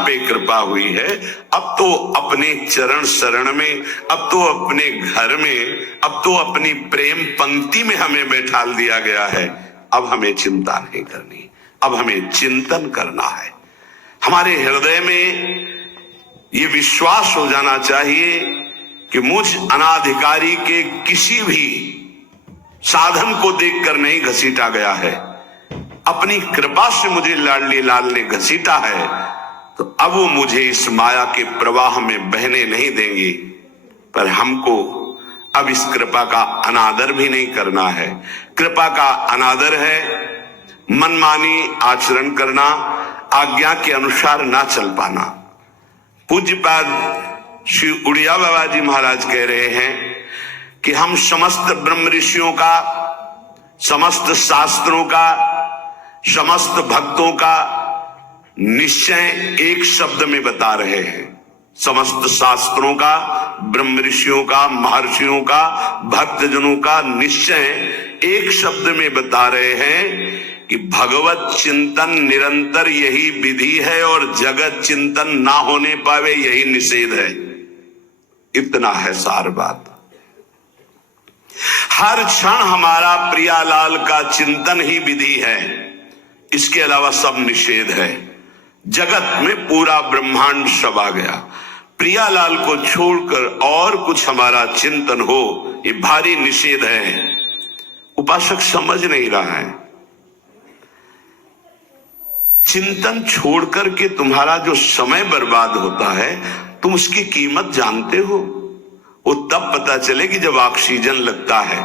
पे कृपा हुई है। अब तो अपने चरण शरण में, अब तो अपने घर में, अब तो अपनी प्रेम पंक्ति में हमें बैठा दिया गया है। अब हमें चिंता नहीं करनी, अब हमें चिंतन करना है। हमारे हृदय में ये विश्वास हो जाना चाहिए कि मुझ अनाधिकारी के किसी भी साधन को देखकर नहीं घसीटा गया है, अपनी कृपा से मुझे लाडली लाल ने घसीटा है, तो अब वो मुझे इस माया के प्रवाह में बहने नहीं देंगे। पर हमको अब इस कृपा का अनादर भी नहीं करना है। कृपा का अनादर है मनमानी आचरण करना, आज्ञा के अनुसार ना चल पाना। पूज्यपाद श्री उड़िया बाबा जी महाराज कह रहे हैं कि हम समस्त ब्रह्म ऋषियों का, समस्त शास्त्रों का, समस्त भक्तों का निश्चय एक शब्द में बता रहे हैं। समस्त शास्त्रों का, ब्रह्म ऋषियों का, महर्षियों का, भक्तजनों का निश्चय एक शब्द में बता रहे हैं कि भगवत चिंतन निरंतर यही विधि है और जगत चिंतन ना होने पावे यही निषेध है। इतना है सार बात। हर क्षण हमारा प्रियालाल का चिंतन ही विधि है, इसके अलावा सब निषेध है। जगत में पूरा ब्रह्मांड सब आ गया, प्रियालाल को छोड़कर और कुछ हमारा चिंतन हो ये भारी निषेध है। उपासक समझ नहीं रहा है। चिंतन छोड़कर के तुम्हारा जो समय बर्बाद होता है, तुम उसकी कीमत जानते हो? वो तब पता चलेगी जब ऑक्सीजन लगता है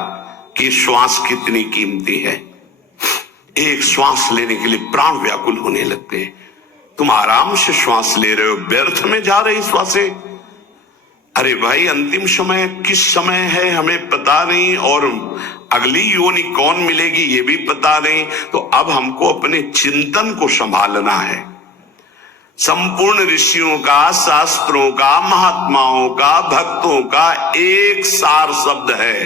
कि श्वास कितनी कीमती है। एक श्वास लेने के लिए प्राण व्याकुल होने लगते हैं। तुम आराम से श्वास ले रहे हो, व्यर्थ में जा रही श्वासें। अरे भाई, अंतिम समय किस समय है हमें पता नहीं, और अगली योनि कौन मिलेगी ये भी पता नहीं। तो अब हमको अपने चिंतन को संभालना है। संपूर्ण ऋषियों का, शास्त्रों का, महात्माओं का, भक्तों का एक सार शब्द है,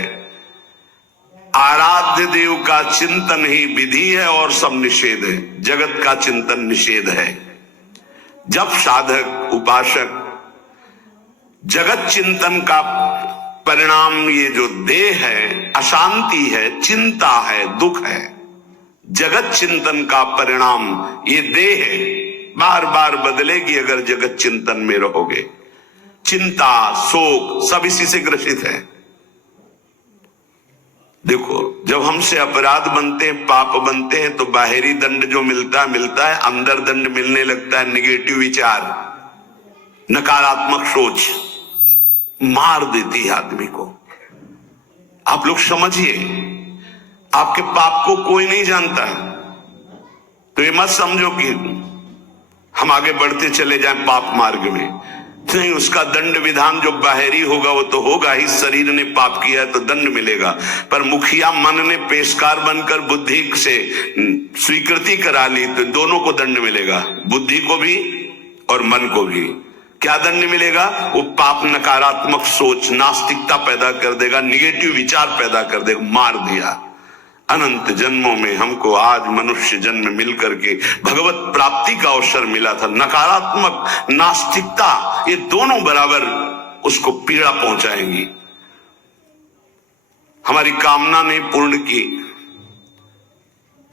आराध्य देव का चिंतन ही विधि है और सब निषेध है। जगत का चिंतन निषेध है। जब साधक उपासक जगत चिंतन का परिणाम ये जो देह है, अशांति है, चिंता है, दुख है, जगत चिंतन का परिणाम ये देह है, बार बार बदलेगी अगर जगत चिंतन में रहोगे। चिंता, शोक सब इसी से ग्रसित है। देखो, जब हमसे अपराध बनते हैं, पाप बनते हैं, तो बाहरी दंड जो मिलता है, अंदर दंड मिलने लगता है। निगेटिव विचार, नकारात्मक सोच मार देती है आदमी को। आप लोग समझिए, आपके पाप को कोई नहीं जानता, तो ये मत समझो कि हम आगे बढ़ते चले जाएं पाप मार्ग में। नहीं, उसका दंड विधान जो बाहरी होगा वो तो होगा ही। शरीर ने पाप किया है तो दंड मिलेगा, पर मुखिया मन ने पेशकार बनकर बुद्धि से स्वीकृति करा ली तो दोनों को दंड मिलेगा, बुद्धि को भी और मन को भी। क्या दंड मिलेगा? वो पाप नकारात्मक सोच, नास्तिकता पैदा कर देगा, निगेटिव विचार पैदा कर देगा। मार दिया। अनंत जन्मों में हमको आज मनुष्य जन्म मिलकर के भगवत प्राप्ति का अवसर मिला था। नकारात्मक, नास्तिकता, ये दोनों बराबर उसको पीड़ा पहुंचाएंगी। हमारी कामना नहीं पूर्ण की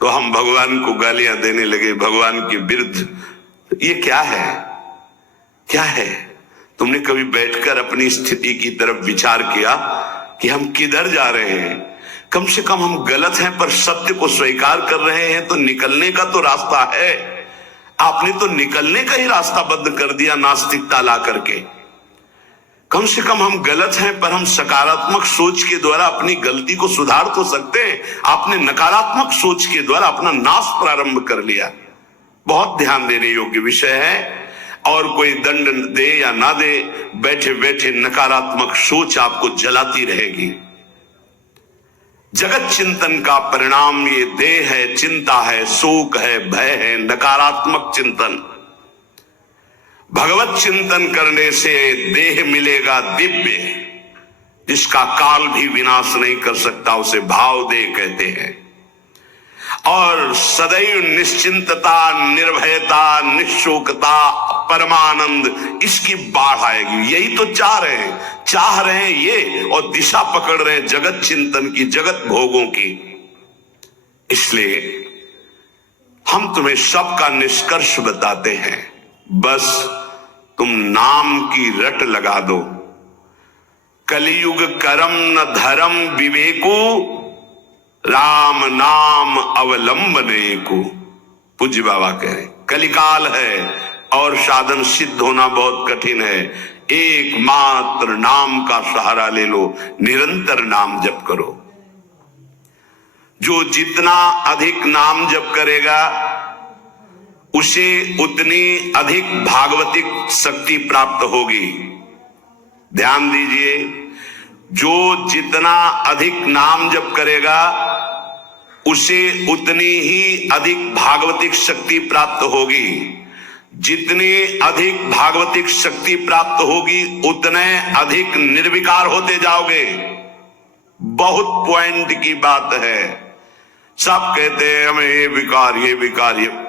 तो हम भगवान को गालियां देने लगे, भगवान के विरुद्ध। ये क्या है? क्या है? तुमने कभी बैठकर अपनी स्थिति की तरफ विचार किया कि हम किधर जा रहे हैं? कम से कम हम गलत हैं पर सत्य को स्वीकार कर रहे हैं, तो निकलने का तो रास्ता है। आपने तो निकलने का ही रास्ता बंद कर दिया नास्तिकता ला करके। कम से कम हम गलत हैं पर हम सकारात्मक सोच के द्वारा अपनी गलती को सुधार तो सकते हैं। आपने नकारात्मक सोच के द्वारा अपना नाश प्रारंभ कर लिया। बहुत ध्यान देने योग्य विषय है। और कोई दंड दे या ना दे, बैठे बैठे नकारात्मक सोच आपको जलाती रहेगी। जगत चिंतन का परिणाम ये देह है, चिंता है, शोक है, भय है, नकारात्मक चिंतन। भगवत चिंतन करने से देह मिलेगा दिव्य, जिसका काल भी विनाश नहीं कर सकता, उसे भाव देह कहते हैं। और सदैव निश्चिंतता, निर्भयता, निशोकता, परमानंद, इसकी बाढ़ आएगी। यही तो चाह रहे हैं ये, और दिशा पकड़ रहे हैं जगत चिंतन की, जगत भोगों की। इसलिए हम तुम्हें सबका निष्कर्ष बताते हैं, बस तुम नाम की रट लगा दो। कलियुग करम न धर्म विवेको, राम नाम अवलंबने को। पूज्य बाबा कह रहे कलिकाल है और साधन सिद्ध होना बहुत कठिन है। एकमात्र नाम का सहारा ले लो, निरंतर नाम जप करो। जो जितना अधिक नाम जप करेगा उसे उतनी अधिक भागवतिक शक्ति प्राप्त होगी। ध्यान दीजिए, जो जितना अधिक नाम जप करेगा उसे उतनी ही अधिक भागवतिक शक्ति प्राप्त होगी। जितनी अधिक भागवतिक शक्ति प्राप्त होगी उतने अधिक निर्विकार होते जाओगे। बहुत पॉइंट की बात है। सब कहते हैं हमें ये विकार ये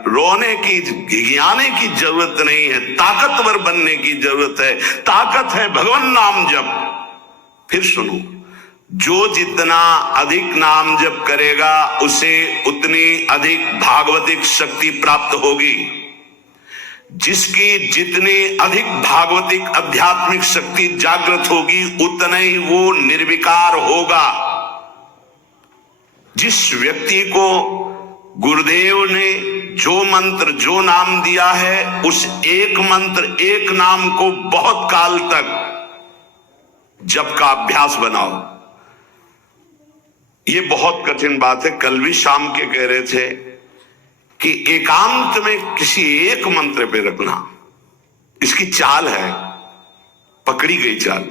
रोने की, घिघियाने की जरूरत नहीं है, ताकतवर बनने की जरूरत है। ताकत है भगवान नाम जप। फिर सुनो, जो जितना अधिक नाम जप करेगा उसे उतनी अधिक भागवतिक शक्ति प्राप्त होगी। जिसकी जितनी अधिक भागवतिक आध्यात्मिक शक्ति जागृत होगी उतना ही वो निर्विकार होगा। जिस व्यक्ति को गुरुदेव ने जो मंत्र जो नाम दिया है, उस एक मंत्र एक नाम को बहुत काल तक जप का अभ्यास बनाओ। ये बहुत कठिन बात है। कल भी शाम के कह रहे थे कि एकांत में किसी एक मंत्र पे रखना, इसकी चाल है, पकड़ी गई चाल।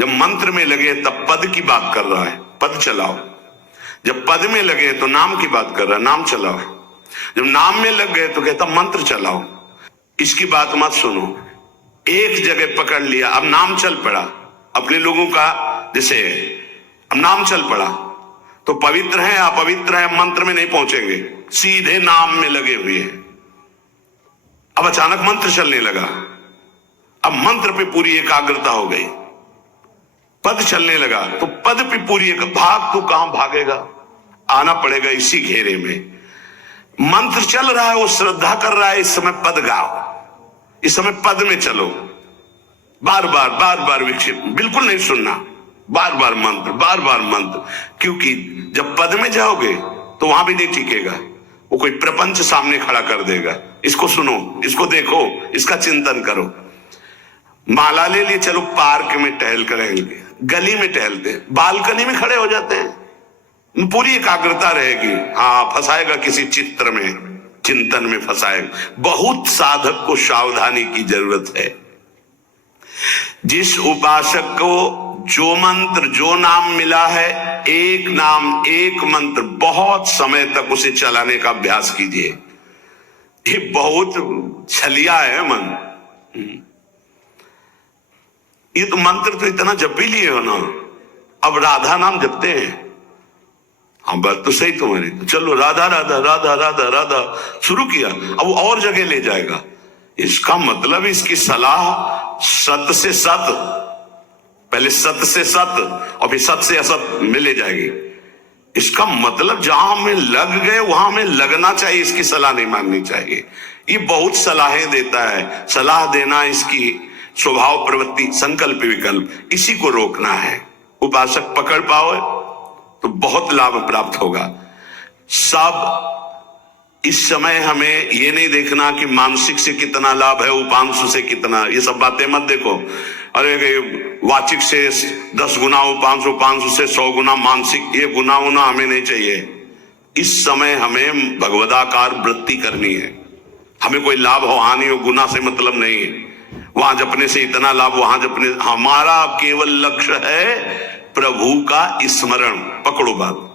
जब मंत्र में लगे तब पद की बात कर रहा है, पद चलाओ। जब पद में लगे तो नाम की बात कर रहा है, नाम चलाओ। जब नाम में लग गए तो कहता मंत्र चलाओ। इसकी बात मत सुनो। एक जगह पकड़ लिया, अब नाम चल पड़ा। अपने लोगों का जैसे अब नाम चल पड़ा तो पवित्र है अपवित्र है मंत्र में नहीं पहुंचेंगे, सीधे नाम में लगे हुए हैं। अब अचानक मंत्र चलने लगा, अब मंत्र पे पूरी एकाग्रता हो गई। पद चलने लगा तो पद पे पूरी भाग, तो कहां भागेगा, आना पड़ेगा इसी घेरे में। मंत्र चल रहा है, वो श्रद्धा कर रहा है, इस समय पद गाओ, इस समय पद में चलो। बार बार विक्षेप बिल्कुल नहीं सुनना, बार बार मंत्र। क्योंकि जब पद में जाओगे तो वहां भी नहीं टिकेगा, वो कोई प्रपंच सामने खड़ा कर देगा। इसको सुनो, इसको देखो, इसका चिंतन करो। माला ले लिए, चलो पार्क में टहल करेंगे, गली में टहलते, बालकनी में खड़े हो जाते हैं, पूरी एकाग्रता रहेगी। हाँ, फंसाएगा किसी चित्र में, चिंतन में फंसाएगा। बहुत साधक को सावधानी की जरूरत है। जिस उपासक को जो मंत्र जो नाम मिला है, एक नाम एक मंत्र बहुत समय तक उसे चलाने का अभ्यास कीजिए। ये बहुत छलिया है मन। ये तो मंत्र तो इतना जप ही लिए हो ना, अब राधा नाम जपते हैं। हाँ, बात तो सही तुम्हारी। तो चलो राधा राधा राधा राधा राधा शुरू किया, अब वो और जगह ले जाएगा। इसका मतलब इसकी सलाह सत से सत, पहले सत से सत और फिर सत से असत में ले जाएगी। इसका मतलब जहां में लग गए वहां में लगना चाहिए, इसकी सलाह नहीं माननी चाहिए। ये बहुत सलाहें देता है, सलाह देना इसकी स्वभाव प्रवृत्ति संकल्प विकल्प, इसी को रोकना है। उपासक पकड़ पाओ तो बहुत लाभ प्राप्त होगा। सब इस समय हमें ये नहीं देखना कि मानसिक से कितना लाभ है, उपांशु से कितना, ये सब बातें मत देखो। अरे वाचिक से 10 गुना उपांशु, उपांशु से 100 गुना मानसिक, ये गुना उना हमें नहीं चाहिए। इस समय हमें भगवदाकार वृत्ति करनी है। हमें कोई लाभ हो हानि हो गुना से मतलब नहीं है। वहां जपने से इतना लाभ, वहां जपने, हमारा केवल लक्ष्य है प्रभु का स्मरण। पकड़ो बात।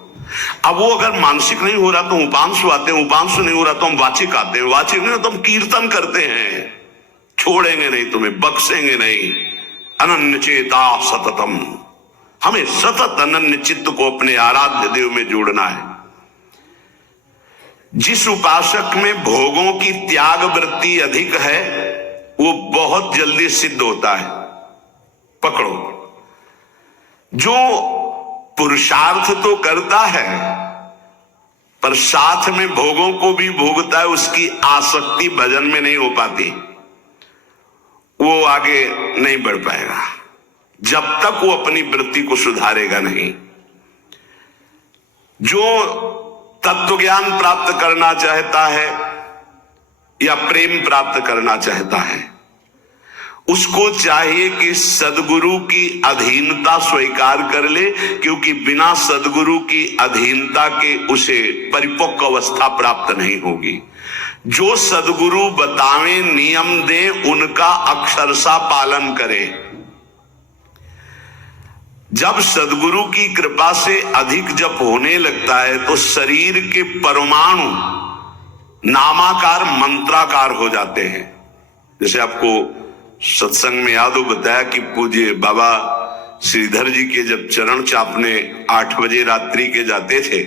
अब वो अगर मानसिक नहीं हो रहा तो उपांशु आते हैं, उपांशु नहीं हो रहा तो हम वाचिक आते हैं, वाचिक नहीं हो तो हम कीर्तन करते हैं। छोड़ेंगे नहीं तुम्हें, बख्शेंगे नहीं। अनन्य चेता सततम, हमें सतत अनन्य चित्त को अपने आराध्य देव में जोड़ना है। जिस उपासक में भोगों की त्याग वृत्ति अधिक है वो बहुत जल्दी सिद्ध होता है। पकड़ो, जो पुरुषार्थ तो करता है पर साथ में भोगों को भी भोगता है, उसकी आसक्ति भजन में नहीं हो पाती, वो आगे नहीं बढ़ पाएगा जब तक वो अपनी वृत्ति को सुधारेगा नहीं। जो तत्व ज्ञान प्राप्त करना चाहता है या प्रेम प्राप्त करना चाहता है, उसको चाहिए कि सदगुरु की अधीनता स्वीकार कर ले, क्योंकि बिना सदगुरु की अधीनता के उसे परिपक्व अवस्था प्राप्त नहीं होगी। जो सदगुरु बतावे नियम दे, उनका अक्षरशः पालन करे। जब सदगुरु की कृपा से अधिक जप होने लगता है तो शरीर के परमाणु नामाकार मंत्राकार हो जाते हैं। जैसे आपको सत्संग में याद हो बताया कि पूज्य बाबा श्रीधर जी के जब चरण चापने 8 बजे रात्रि के जाते थे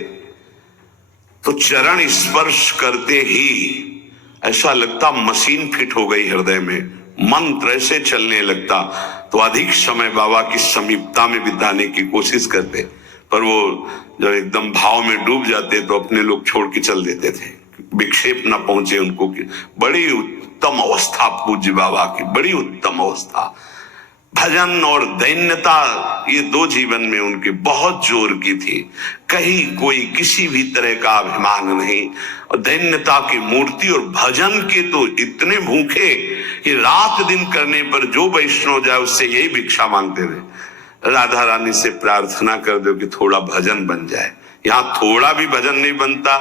तो चरण स्पर्श करते ही ऐसा लगता मशीन फिट हो गई हृदय में, मंत्र ऐसे चलने लगता। तो अधिक समय बाबा की समीपता में बिताने की कोशिश करते, पर वो जब एकदम भाव में डूब जाते तो अपने लोग छोड़ के चल देते थे, विक्षेप न पहुंचे उनको। बड़ी उत्तम अवस्था पूज्य बाबा की, बड़ी उत्तम अवस्था। भजन और दैन्यता, ये 2 जीवन में उनके बहुत जोर की थी। कहीं कोई किसी भी तरह का अभिमान नहीं, और दैन्यता की मूर्ति। और भजन के तो इतने भूखे कि रात दिन करने पर जो वैष्णव जाए उससे यही भिक्षा मांगते थे, राधा रानी से प्रार्थना कर दो कि थोड़ा भजन बन जाए। यहाँ थोड़ा भी भजन नहीं बनता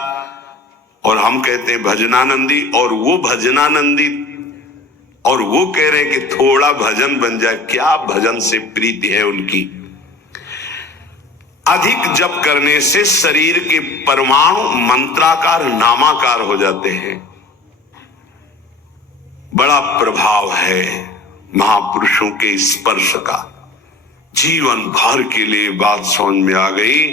और हम कहते हैं भजनानंदी, और वो भजनानंदी और वो कह रहे हैं कि थोड़ा भजन बन जाए। क्या भजन से प्रीति है उनकी। अधिक जप करने से शरीर के परमाणु मंत्राकार नामाकार हो जाते हैं। बड़ा प्रभाव है महापुरुषों के स्पर्श का। जीवन भर के लिए बात समझ में आ गई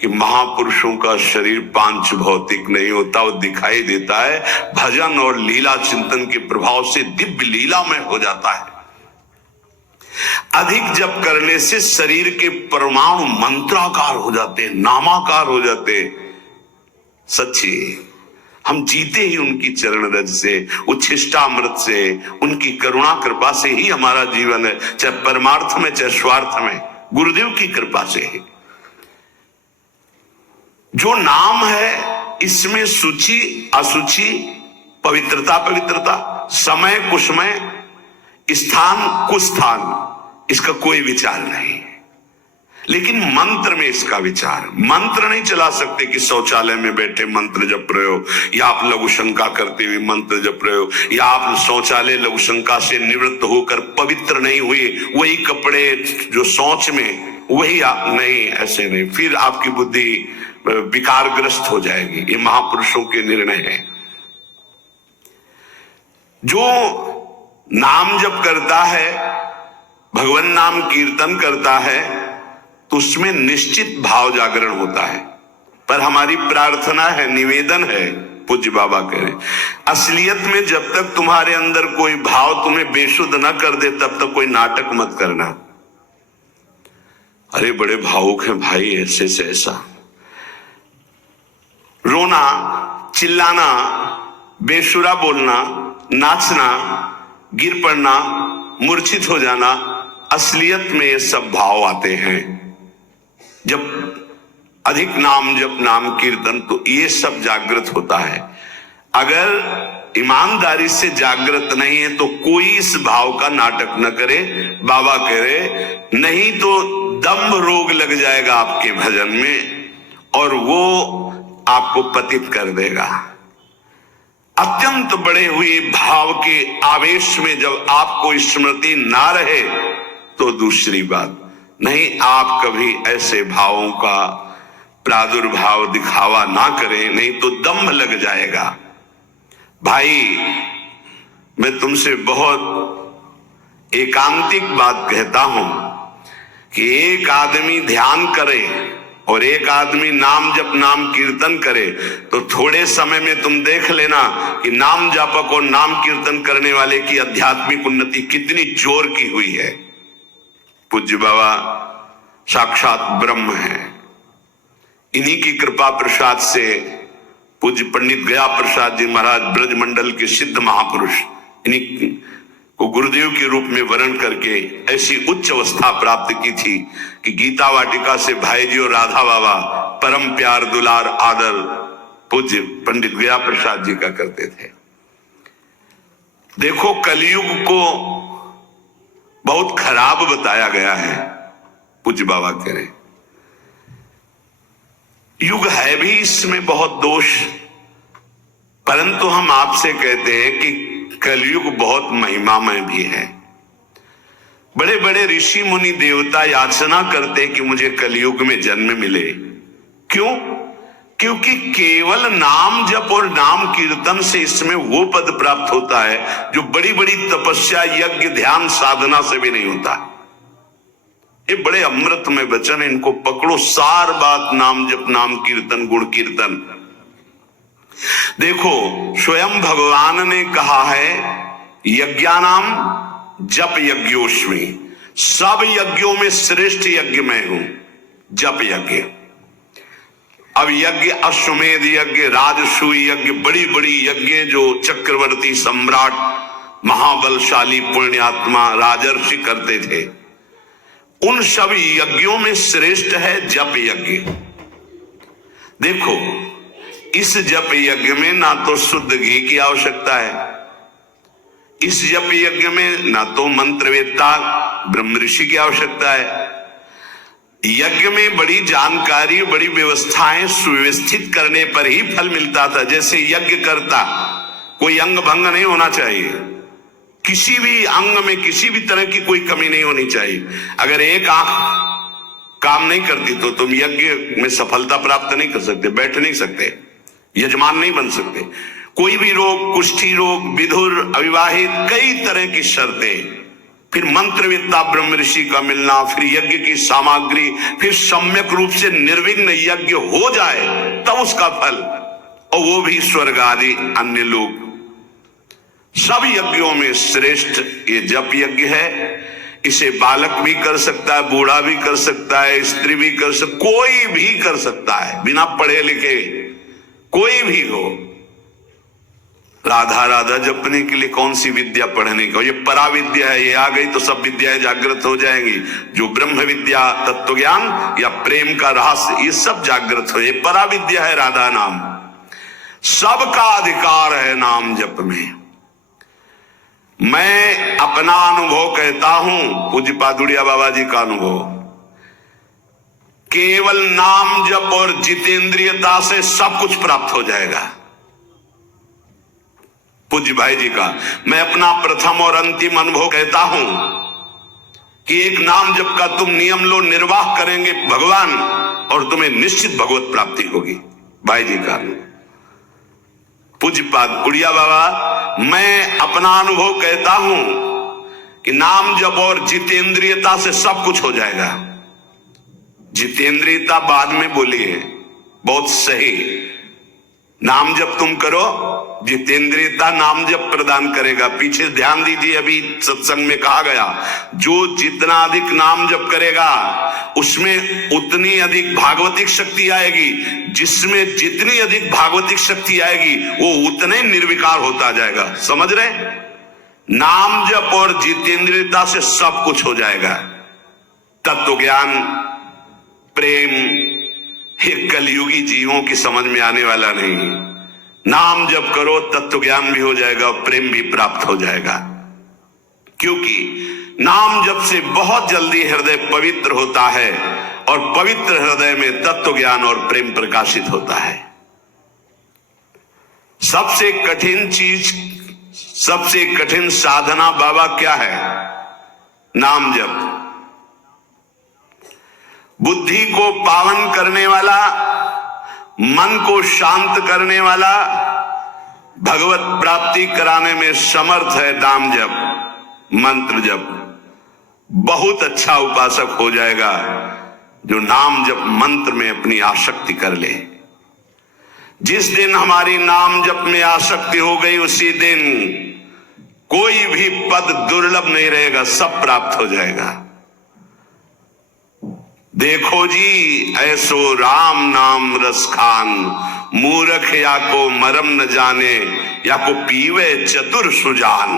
कि महापुरुषों का शरीर पांच भौतिक नहीं होता, वो दिखाई देता है। भजन और लीला चिंतन के प्रभाव से दिव्य लीला में हो जाता है। अधिक जप करने से शरीर के परमाणु मंत्राकार हो जाते, नामाकार हो जाते। सच्ची हम जीते ही उनकी चरण रज से, उच्छिष्टामृत से, उनकी करुणा कृपा से ही हमारा जीवन है, चाहे परमार्थ में चाहे स्वार्थ में, गुरुदेव की कृपा से ही। जो नाम है इसमें सूची असुचि, पवित्रता पवित्रता, समय कुसमय, स्थान कुस्थान, इसका कोई विचार नहीं। लेकिन मंत्र में इसका विचार। मंत्र नहीं चला सकते कि शौचालय में बैठे मंत्र जप रहे हो, या आप लघु शंका करते हुए मंत्र जप रहे हो, या आप शौचालय लघु शंका से निवृत्त होकर पवित्र नहीं हुए, वही कपड़े जो शौच में वही नहीं, ऐसे नहीं। फिर आपकी बुद्धि विकारग्रस्त हो जाएगी। ये महापुरुषों के निर्णय है। जो नाम जप करता है, भगवान नाम कीर्तन करता है, तो उसमें निश्चित भाव जागरण होता है। पर हमारी प्रार्थना है, निवेदन है, पूज्य बाबा कह रहे, असलियत में जब तक तुम्हारे अंदर कोई भाव तुम्हें बेशुद्ध न कर दे तब तक कोई नाटक मत करना। अरे बड़े भावुक हैं भाई, ऐसे से ऐसा रोना, चिल्लाना, बेसुरा बोलना, नाचना, गिर पड़ना, मूर्छित हो जाना, असलियत में ये सब भाव आते हैं। जब अधिक नाम जप, नाम कीर्तन, तो ये सब जागृत होता है। अगर ईमानदारी से जागृत नहीं है तो कोई इस भाव का नाटक न करे। बाबा कह रहे, नहीं तो दम्भ रोग लग जाएगा आपके भजन में और वो आपको पतित कर देगा। अत्यंत बड़े हुए भाव के आवेश में जब आपको स्मृति ना रहे तो दूसरी बात नहीं। आप कभी ऐसे भावों का प्रादुर्भाव दिखावा ना करें, नहीं तो दम्भ लग जाएगा। भाई मैं तुमसे बहुत एकांतिक बात कहता हूं कि एक आदमी ध्यान करे और एक आदमी नाम जप नाम कीर्तन करे तो थोड़े समय में तुम देख लेना कि नाम जापक और नाम कीर्तन करने वाले की आध्यात्मिक उन्नति कितनी जोर की हुई है। पूज्य बाबा साक्षात ब्रह्म है। इन्हीं की कृपा प्रसाद से पूज्य पंडित गया प्रसाद जी महाराज ब्रजमंडल के सिद्ध महापुरुष, इन्हीं को गुरुदेव के रूप में वर्ण करके ऐसी उच्च अवस्था प्राप्त की थी कि गीता वाटिका से भाई जी और राधा बाबा परम प्यार दुलार आदर पूज्य पंडित गया प्रसाद जी का करते थे। देखो कलयुग को बहुत खराब बताया गया है। पूज्य बाबा कह रहे युग है भी इसमें बहुत दोष, परंतु हम आपसे कहते हैं कि कलयुग बहुत महिमामय भी है। बड़े बड़े ऋषि मुनि देवता याचना करते कि मुझे कलयुग में जन्म मिले। क्यों? क्योंकि केवल नाम जप और नाम कीर्तन से इसमें वो पद प्राप्त होता है जो बड़ी बड़ी तपस्या यज्ञ ध्यान साधना से भी नहीं होता। ये बड़े अमृतमय वचन, इनको पकड़ो। सार बात नाम जप नाम कीर्तन गुण कीर्तन। देखो स्वयं भगवान ने कहा है यज्ञानाम जप यज्ञोस्मि, सब यज्ञों में श्रेष्ठ यज्ञ मैं हूं, जप यज्ञ। अब यज्ञ अश्वमेध यज्ञ, राजसूय यज्ञ, बड़ी बड़ी यज्ञ जो चक्रवर्ती सम्राट महाबलशाली पुण्यात्मा राजर्षि करते थे, उन सब यज्ञों में श्रेष्ठ है जप यज्ञ। देखो इस जप यज्ञ में ना तो शुद्ध घी की आवश्यकता है, इस जप यज्ञ में ना तो मंत्रवेत्ता ब्रह्म ऋषि की आवश्यकता है। यज्ञ में बड़ी जानकारी बड़ी व्यवस्थाएं सुव्यवस्थित करने पर ही फल मिलता था। जैसे यज्ञ करता कोई अंग भंग नहीं होना चाहिए, किसी भी अंग में किसी भी तरह की कोई कमी नहीं होनी चाहिए। अगर एक आंख काम नहीं करती तो तुम यज्ञ में सफलता प्राप्त नहीं कर सकते, बैठ नहीं सकते, यजमान नहीं बन सकते। कोई भी रोग, कुष्ठी रोग, विधुर, अविवाहित, कई तरह की शर्तें, फिर मंत्रवेत्ता ब्रह्म ऋषि का मिलना, फिर यज्ञ की सामग्री, फिर सम्यक रूप से निर्विघ्न यज्ञ हो जाए तब उसका फल, और वो भी स्वर्ग आदि अन्य लोग। सब यज्ञों में श्रेष्ठ ये जप यज्ञ है। इसे बालक भी कर सकता है, बूढ़ा भी कर सकता है, स्त्री भी कर सकता, कोई भी कर सकता है, बिना पढ़े लिखे कोई भी हो। राधा राधा जपने के लिए कौन सी विद्या पढ़ने का, ये पराविद्या है, ये आ गई तो सब विद्याएं जागृत हो जाएंगी। जो ब्रह्म विद्या तत्व ज्ञान या प्रेम का रहस्य, ये सब जागृत हो, ये पराविद्या है राधा नाम। सबका अधिकार है नाम जप में। मैं अपना अनुभव कहता हूं, पूज्य पादुड़िया बाबा जी का अनुभव, केवल नाम जप और जितेंद्रियता से सब कुछ प्राप्त हो जाएगा। पूज्य भाई जी का मैं अपना प्रथम और अंतिम अनुभव कहता हूं कि एक नाम जप का तुम नियम लो, निर्वाह करेंगे भगवान और तुम्हें निश्चित भगवत प्राप्ति होगी। भाई जी का पूज्य पाद उड़िया बाबा, मैं अपना अनुभव कहता हूं कि नाम जप और जितेंद्रियता से सब कुछ हो जाएगा। जितेंद्रियता बाद में बोली है, बहुत सही। नाम जप तुम करो, जितेंद्रियता नाम जप प्रदान करेगा। पीछे ध्यान दीजिए, अभी सत्संग में कहा गया जो जितना अधिक नाम जप करेगा उसमें उतनी अधिक भागवतिक शक्ति आएगी, जिसमें जितनी अधिक भागवतिक शक्ति आएगी वो उतने निर्विकार होता जाएगा। समझ रहे? नाम जप और जितेंद्रियता से सब कुछ हो जाएगा। तत्व ज्ञान प्रेम ये कलयुगी जीवों की समझ में आने वाला नहीं। नाम जप करो, तत्व ज्ञान भी हो जाएगा, प्रेम भी प्राप्त हो जाएगा। क्योंकि नाम जप से बहुत जल्दी हृदय पवित्र होता है और पवित्र हृदय में तत्व ज्ञान और प्रेम प्रकाशित होता है। सबसे कठिन चीज, सबसे कठिन साधना बाबा क्या है? नाम जप। बुद्धि को पावन करने वाला, मन को शांत करने वाला, भगवत प्राप्ति कराने में समर्थ है नाम जप, मंत्र जप। बहुत अच्छा उपासक हो जाएगा। जो नाम जप मंत्र में अपनी आसक्ति कर ले। जिस दिन हमारी नाम जप में आसक्ति हो गई, उसी दिन कोई भी पद दुर्लभ नहीं रहेगा, सब प्राप्त हो जाएगा। देखो जी ऐसो राम नाम रस खान, मूर्ख या को मरम न जाने, या को पीवे चतुर सुजान।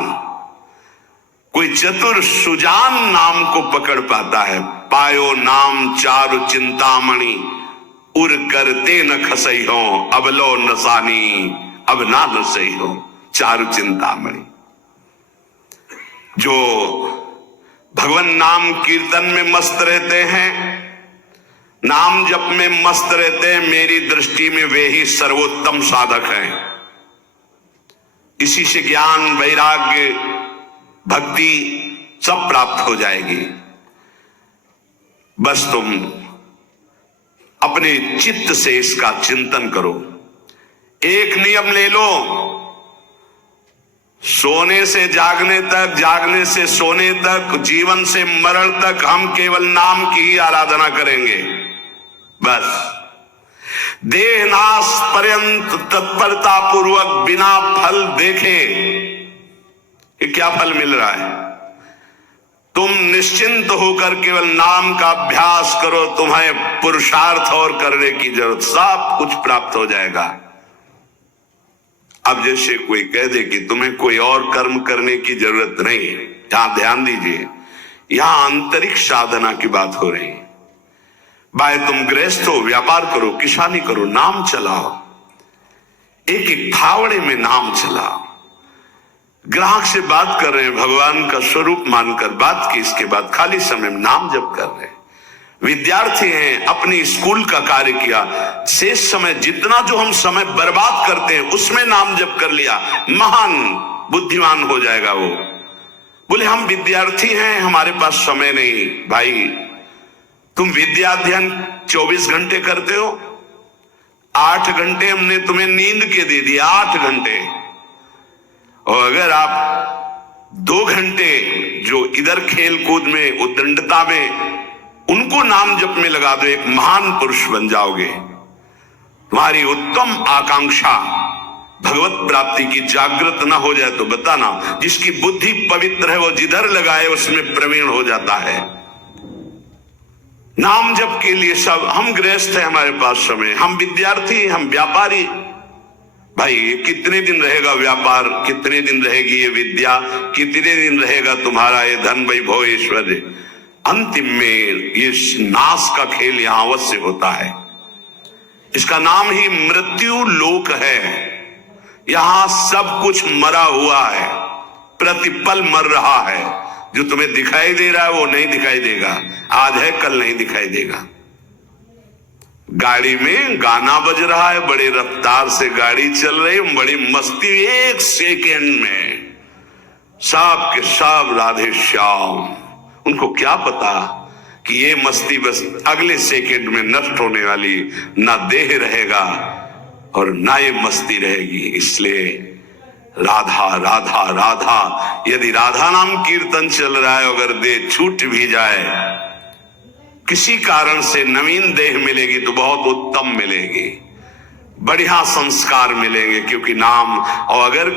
कोई चतुर सुजान नाम को पकड़ पाता है। पायो नाम चारु चिंतामणि, उर करते न खसई हो, अब लो नसानी अब ना नसई हो। चारु चिंतामणि जो भगवान नाम कीर्तन में मस्त रहते हैं, नाम जप में मस्त रहते हैं, मेरी दृष्टि में वे ही सर्वोत्तम साधक हैं। इसी से ज्ञान, वैराग्य, भक्ति सब प्राप्त हो जाएगी। बस तुम अपने चित्त से इसका चिंतन करो। एक नियम ले लो, सोने से जागने तक, जागने से सोने तक, जीवन से मरण तक हम केवल नाम की ही आराधना करेंगे। बस देहनाश पर्यंत तत्परता पूर्वक बिना फल देखे कि क्या फल मिल रहा है, तुम निश्चिंत होकर केवल नाम का अभ्यास करो। तुम्हें पुरुषार्थ और करने की जरूरत, सब कुछ प्राप्त हो जाएगा। अब जैसे कोई कह दे कि तुम्हें कोई और कर्म करने की जरूरत नहीं है, यहां ध्यान दीजिए, यहां आंतरिक साधना की बात हो रही है। भाई तुम गृहस्थ हो, व्यापार करो, किसानी करो, नाम चलाओ, एक एक फावड़े में नाम चलाओ। ग्राहक से बात कर रहे हैं, भगवान का स्वरूप मानकर बात की, इसके बाद खाली समय में नाम जप कर रहे हैं। विद्यार्थी हैं, अपनी स्कूल का कार्य किया, शेष समय जितना जो हम समय बर्बाद करते हैं उसमें नाम जप कर लिया, महान बुद्धिमान हो जाएगा वो। बोले हम विद्यार्थी हैं, हमारे पास समय नहीं। भाई तुम विद्या अध्ययन 24 घंटे करते हो, 8 घंटे हमने तुम्हें नींद के दे दिए, 8 घंटे। और अगर आप 2 घंटे जो इधर खेल कूद में, उद्दंडता में, उनको नाम जप में लगा दो, एक महान पुरुष बन जाओगे। तुम्हारी उत्तम आकांक्षा भगवत प्राप्ति की जागृत ना हो जाए तो बताना। जिसकी बुद्धि पवित्र है वो जिधर लगाए उसमें प्रवीण हो जाता है। नाम जप के लिए सब, हम गृहस्थ हैं, हमारे पास समय, हम विद्यार्थी, हम व्यापारी। भाई कितने दिन रहेगा व्यापार, कितने दिन रहेगी ये विद्या, कितने दिन रहेगा तुम्हारा ये धन वैभव ऐश्वर्य। अंतिम में ये नाश का खेल यहां अवश्य होता है। इसका नाम ही मृत्यु लोक है। यहां सब कुछ मरा हुआ है, प्रतिपल मर रहा है। जो तुम्हें दिखाई दे रहा है वो नहीं दिखाई देगा, आज है कल नहीं दिखाई देगा। गाड़ी में गाना बज रहा है, बड़ी रफ्तार से गाड़ी चल रही, बड़ी मस्ती, 1 सेकेंड में सब के सब राधे श्याम। उनको क्या पता कि ये मस्ती बस अगले सेकेंड में नष्ट होने वाली, ना देह रहेगा और ना ये मस्ती रहेगी। इसलिए राधा राधा राधा, यदि राधा नाम कीर्तन चल रहा है, अगर देह छूट भी जाए, किसी कारण से नवीन देह मिलेगी तो बहुत उत्तम मिलेगी, बढ़िया संस्कार मिलेंगे, क्योंकि नाम। और अगर